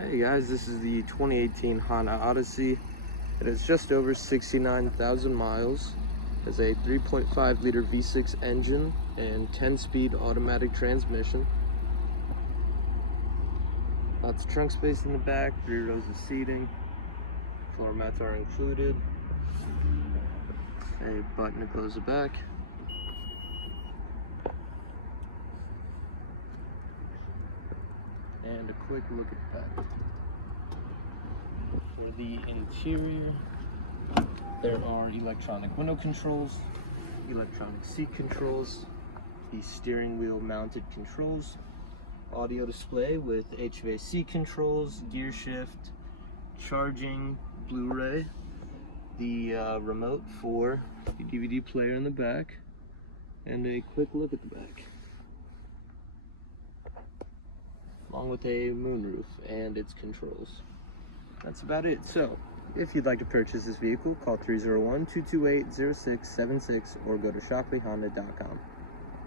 Hey guys, this is the 2018 Honda Odyssey. It has just over 69,000 miles. It has a 3.5 liter V6 engine and 10-speed automatic transmission. Lots of trunk space in the back, 3 rows of seating. Floor mats are included. A button to close the back. And a quick look at that. For the interior, there are electronic window controls, electronic seat controls, the steering wheel mounted controls, audio display with HVAC controls, gear shift, charging, Blu-ray, the remote for the DVD player in the back, and a quick look at the back, along with a moonroof and its controls. That's about it. So, if you'd like to purchase this vehicle, call 301-228-0676 or go to shockleyhonda.com.